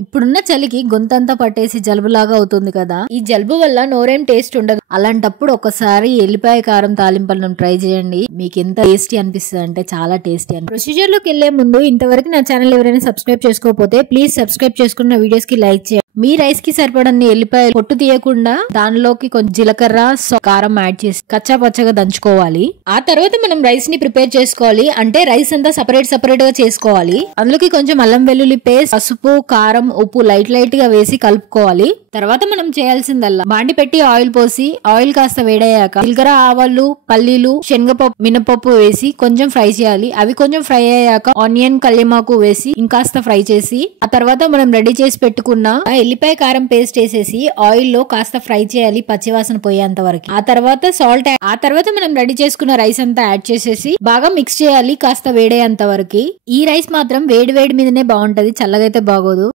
ఇప్పుడున్న చలికి గొంతంతా పట్టేసి జలుబులాగా అవుతుంది కదా. ఈ జలుబు వల్ల నోరేం టేస్ట్ ఉండదు. అలాంటప్పుడు ఒకసారి ఎల్లిపాయ కారం తాలింపలను ట్రై చేయండి. మీకు ఎంత టేస్టీ అనిపిస్తుంది అంటే చాలా టేస్టీ అని. ప్రొసీజర్ లోకి వెళ్లే ముందు ఇంతవరకు నా ఛానల్ ఎవరైనా సబ్స్క్రైబ్ చేసుకోకపోతే ప్లీజ్ సబ్స్క్రైబ్ చేసుకున్న వీడియోస్ కి లైక్ చేయండి. మీ రైస్ కి సరిపడన్ని ఎల్లిపాయలు పొట్టు తీయకుండా దానిలోకి కొంచెం జీలకర్ర కారం యాడ్ చేసి కచ్చా పచ్చగా దంచుకోవాలి. ఆ తర్వాత మనం రైస్ ని ప్రిపేర్ చేసుకోవాలి. అంటే రైస్ అంతా సపరేట్ గా చేసుకోవాలి. అందులోకి కొంచెం అల్లం వెల్లుల్లి పేస్ట్, పసుపు, కారం, ఉప్పు లైట్ గా వేసి కలుపుకోవాలి. తర్వాత మనం చేయాల్సిందల్లా బాండి పెట్టి ఆయిల్ పోసి ఆయిల్ కాస్త వేడయ్యాక జీలకర్ర, ఆవాలు, పల్లీలు, శనగపప్పు, మినపప్పు వేసి కొంచెం ఫ్రై చేయాలి. అవి కొంచెం ఫ్రై అయ్యాక ఆనియన్, కల్యమాకు వేసి ఇంకాస్త ఫ్రై చేసి ఆ తర్వాత మనం రెడీ చేసి పెట్టుకున్న ఎల్లిపాయ కారం పేస్ట్ వేసేసి ఆయిల్ లో కాస్త ఫ్రై చేయాలి పచ్చివాసన పోయేంత వరకు. ఆ తర్వాత సాల్ట్, ఆ తర్వాత మనం రెడీ చేసుకున్న రైస్ అంతా యాడ్ చేసేసి బాగా మిక్స్ చేయాలి కాస్త వేడేంత వరకు. ఈ రైస్ మాత్రం వేడి మీదనే బాగుంటది, చల్లగైతే బాగోదు.